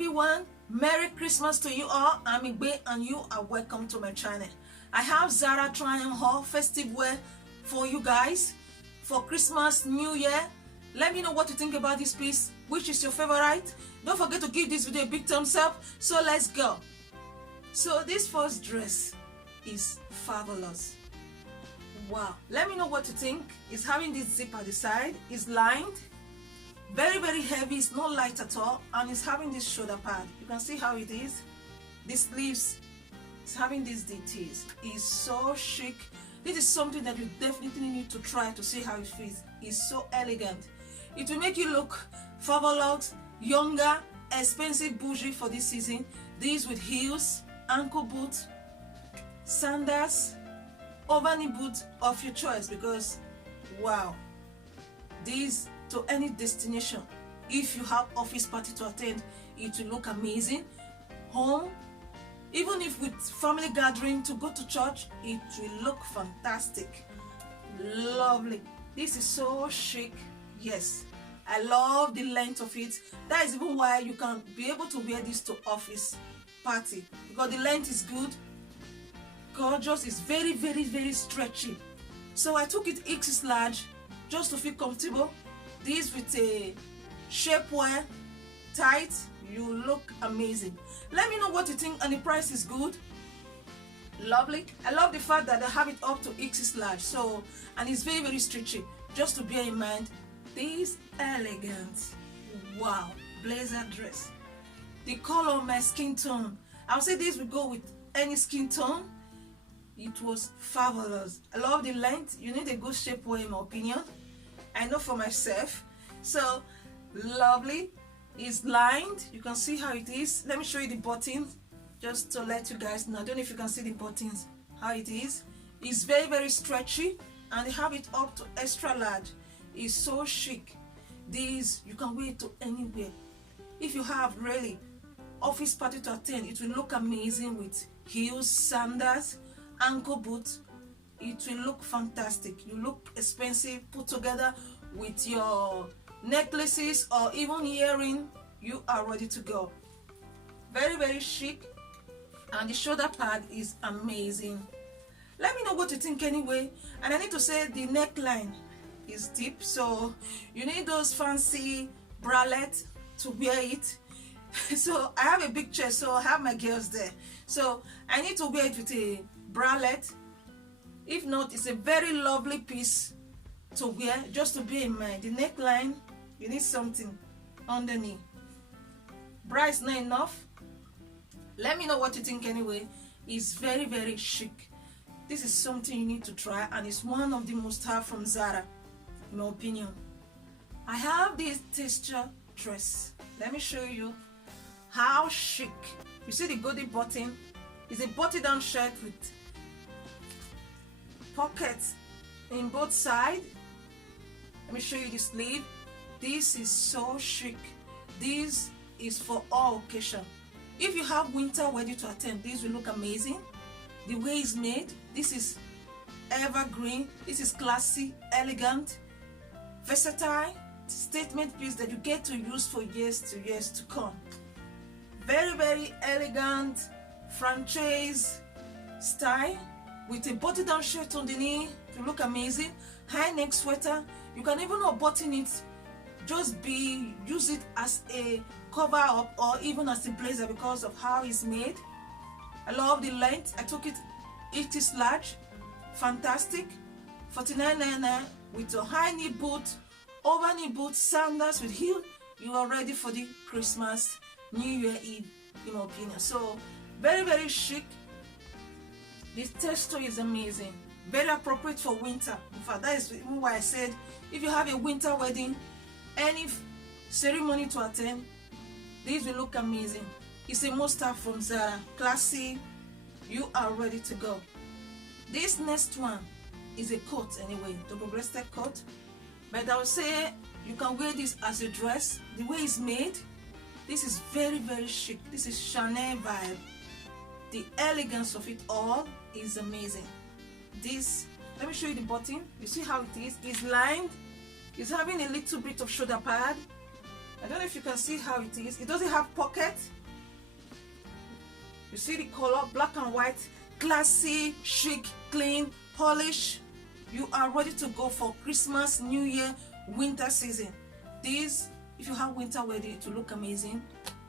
everyone, Merry Christmas to you all. I'm Igbe and you are welcome to my channel. I have Zara Triumph Haul festive wear for you guys for Christmas, New Year. Let me know what you think about this piece, which is your favorite. Don't forget to give this video a big thumbs up. So let's go. So this first dress is fabulous. Wow, let me know what you think. It's having this zip at the side, it's lined, very heavy, it's not light at all, and it's having this shoulder pad. You can see how it is. The sleeves, it's having these details. It's so chic. This is something that you definitely need to try to see how it fits. It's so elegant. It will make you look fabulous, younger, expensive, bougie for this season. These with heels, ankle boots, sandals, over-knee boots of your choice, because wow, these to any destination. If you have office party to attend, it will look amazing. Home, even if with family gathering to go to church, it will look fantastic. Lovely. This is so chic. Yes, I love the length of it. That is even why you can be able to wear this to office party, because the length is good, gorgeous. It's very stretchy. So I took it XS large just to feel comfortable. This with a shapewear, tight, you look amazing. Let me know what you think, and the price is good. Lovely. I love the fact that they have it up to XS large, so, and it's very stretchy. Just to bear in mind, this elegant, wow, blazer dress. The color of my skin tone, I'll say this will go with any skin tone. It was fabulous. I love the length. You need a good shapewear in my opinion. I know for myself. So lovely. It's lined. You can see how it is. Let me show you the buttons just to let you guys know. I don't know if you can see the buttons, how it is. It's very stretchy, and they have it up to extra large. It's so chic. These you can wear it to anywhere. If you have really office party to attend, it will look amazing with heels, sandals, ankle boots. It will look fantastic. You look expensive put together with your necklaces or even earring. You are ready to go. Very chic, and the shoulder pad is amazing. Let me know what you think anyway. And I need to say the neckline is deep, so you need those fancy bralette to wear it. So I have a big chest, so I have my girls there, so I need to wear it with a bralette. If not, it's a very lovely piece to wear. Just to be in mind, the neckline, you need something underneath. Bra is not enough. Let me know what you think anyway. It's very chic. This is something you need to try, and it's one of the must-have from Zara, in my opinion. I have this texture dress. Let me show you how chic. You see the golden button? It's a button-down shirt with pockets in both sides. Let me show you the sleeve. This is so chic. This is for all occasion. If you have winter wedding to attend, this will look amazing. The way it's made, this is evergreen. This is classy, elegant, versatile statement piece that you get to use for years to come. Very elegant franchise style with a button-down shirt underneath to look amazing. High neck sweater. You can even button it, use it as a cover up or even as a blazer because of how it's made. I love the length. I took it XS large. Fantastic. $49.99 with your high knee boot, over knee boot, sandals with heel. You are ready for the Christmas, New Year Eve, in my opinion. So very chic. This texture is amazing. Very appropriate for winter. In fact, that is why I said if you have a winter wedding, any ceremony to attend, this will look amazing. It's a must-have from Zara. Classy. You are ready to go. This next one is a coat anyway, double-breasted coat. But I would say you can wear this as a dress. The way it's made, this is very chic. This is Chanel vibe. The elegance of it all is amazing. This, let me show you the button. You see how it is? It's lined. It's having a little bit of shoulder pad. I don't know if you can see how it is. It doesn't have pocket. You see the color, black and white, classy, chic, clean, polish. You are ready to go for Christmas, New Year, winter season. These, if you have winter wear, it will look amazing.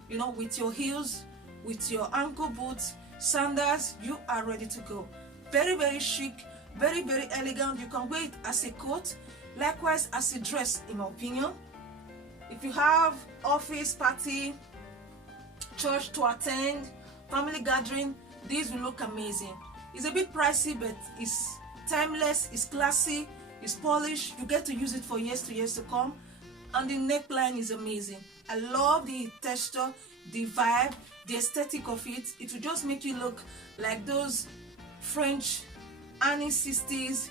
You know, with your heels, with your ankle boots, sandals, you are ready to go. Very, very chic, very, very elegant. You can wear it as a coat, likewise as a dress, in my opinion. If you have office party, church to attend, family gathering, these will look amazing. It's a bit pricey, but it's timeless, it's classy, it's polished. You get to use it for years to come. And the neckline is amazing. I love the texture, the vibe, the aesthetic of it. It will just make you look like those French early 60s,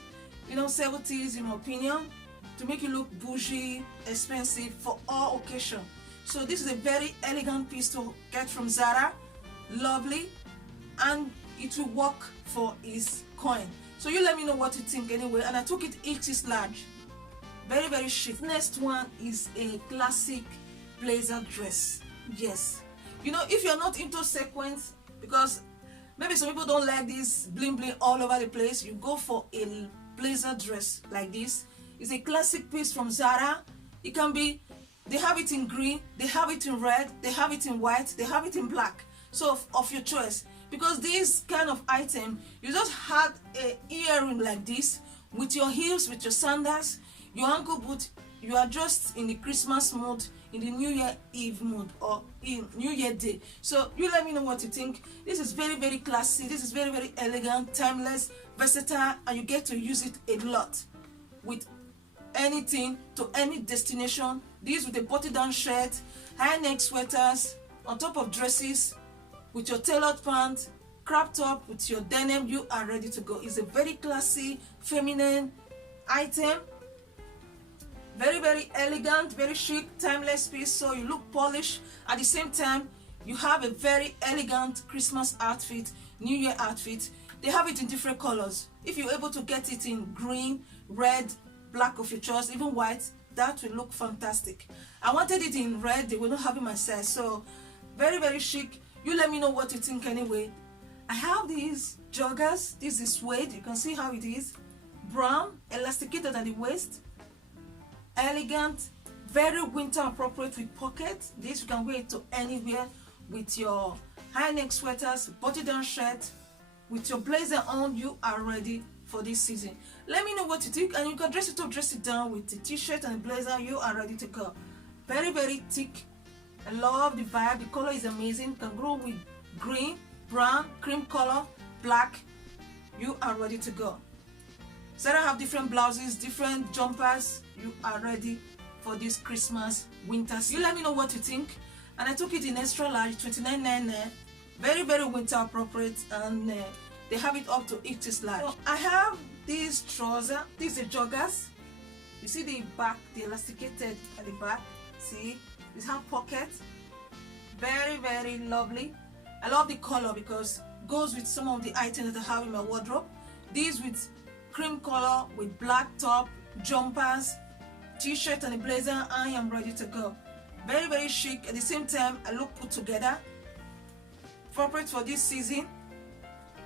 you know, 70s, in my opinion, to make you look bougie, expensive for all occasions. So this is a very elegant piece to get from Zara. Lovely, and it will work for its coin. So you let me know what you think anyway. And I took it XS large. Very, very chic. Next one is a classic blazer dress. Yes, you know, if you're not into sequins, because maybe some people don't like this bling bling all over the place, you go for a blazer dress like this. It's a classic piece from Zara. It can be, they have it in green, they have it in red, they have it in white, they have it in black. So of your choice, because this kind of item, you just had a earring like this with your heels, with your sandals, your ankle boot. You are just in the Christmas mood, in the New Year Eve mood, or in New Year Day. So you let me know what you think. This is very, very classy. This is very, very elegant, timeless, versatile, and you get to use it a lot with anything to any destination. These with a button-down shirt, high neck sweaters, on top of dresses, with your tailored pants, crop top, with your denim, you are ready to go. It's a very classy, feminine item. Very, very elegant, very chic, timeless piece. So you look polished. At the same time, you have a very elegant Christmas outfit, New Year outfit. They have it in different colors. If you're able to get it in green, red, black of your choice, even white, that will look fantastic. I wanted it in red. They were not having my size. So very, very chic. You let me know what you think anyway. I have these joggers. This is suede. You can see how it is. Brown, elasticated at the waist. Elegant, very winter appropriate with pockets. This you can wear it to anywhere with your high neck sweaters, button-down shirt, with your blazer on. You are ready for this season. Let me know what you think, and you can dress it up, dress it down with the t-shirt and the blazer. You are ready to go. Very, very thick. I love the vibe. The color is amazing. You can go with green, brown, cream color, black. You are ready to go. Zara have different blouses, different jumpers. You are ready for this Christmas winter season. You let me know what you think. And I took it in extra large, $29.99. Very, very winter appropriate, and they have it up to XS large. So I have these trousers. These are joggers. You see the back, the elasticated at the back. See, these have pockets. Very, very lovely. I love the color because it goes with some of the items that I have in my wardrobe. These with cream color, with black top, jumpers, t-shirt and a blazer. I am ready to go. Very, very chic. At the same time, I look put together. Appropriate for this season.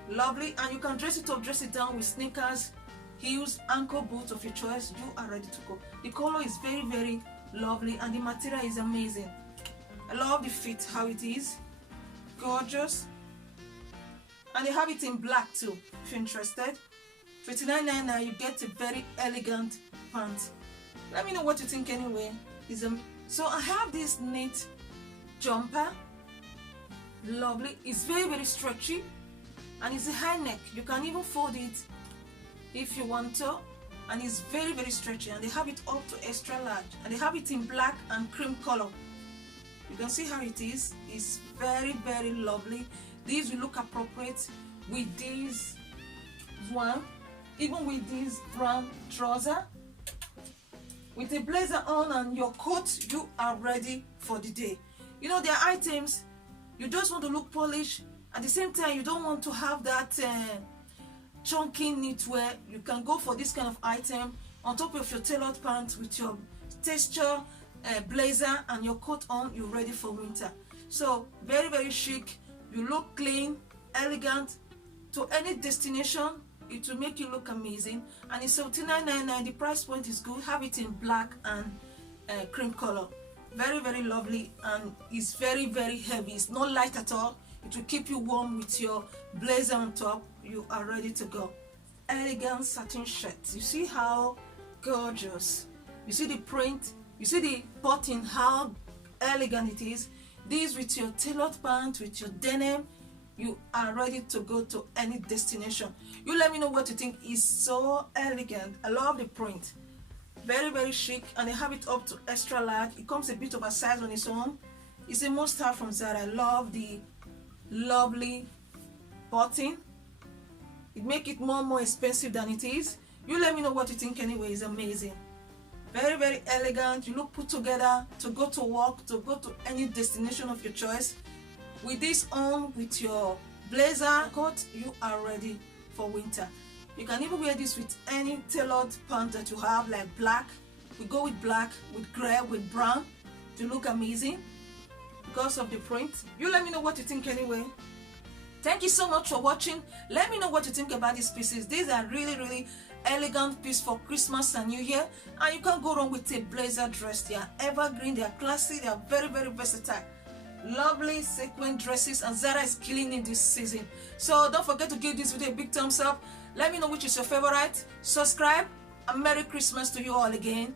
Lovely. And you can dress it up, dress it down with sneakers, heels, ankle boots of your choice. You are ready to go. The color is very, very lovely, and the material is amazing. I love the fit, how it is. Gorgeous. And they have it in black too, if you're interested. $29.99, you get a very elegant pant. Let me know what you think anyway. So I have this knit jumper. Lovely. It's very, very stretchy, and it's a high neck. You can even fold it if you want to, and it's very, very stretchy. And they have it up to extra large, and they have it in black and cream color. You can see how it is. It's very, very lovely. These will look appropriate with this one, even with this brown trouser, with a blazer on and your coat. You are ready for the day. You know, there are items you just want to look polished. At the same time, you don't want to have that chunky knitwear. You can go for this kind of item on top of your tailored pants with your texture blazer and your coat on, you're ready for winter. So very, very chic. You look clean, elegant. To any destination, it will make you look amazing. And it's $79.99. The price point is good. Have it in black and cream color. Very, very lovely, and it's very, very heavy. It's not light at all. It will keep you warm with your blazer on top. You are ready to go. Elegant satin shirt. You see how gorgeous. You see the print. You see the button, how elegant it is. This with your tailored pants, with your denim, you are ready to go to any destination. You let me know what you think. Is so elegant. I love the print. Very, very chic, and they have it up to extra large. It comes a bit oversized on its own. It's a must-have from Zara. I love the lovely button. It makes it more expensive than it is. You let me know what you think anyway. It's amazing. Very, very elegant. You look put together to go to work, to go to any destination of your choice. With this on, with your blazer coat, you are ready for winter. You can even wear this with any tailored pants that you have, like black. We go with black, with gray, with brown to look amazing because of the print. You let me know what you think anyway. Thank you so much for watching. Let me know what you think about these pieces. These are really, really elegant piece for Christmas and New Year, and you can't go wrong with a blazer dress. They are evergreen, they are classy, they are very, very versatile. Lovely sequin dresses, and Zara is killing in this season. So don't forget to give this video a big thumbs up. Let me know which is your favorite. Subscribe, and Merry Christmas to you all again.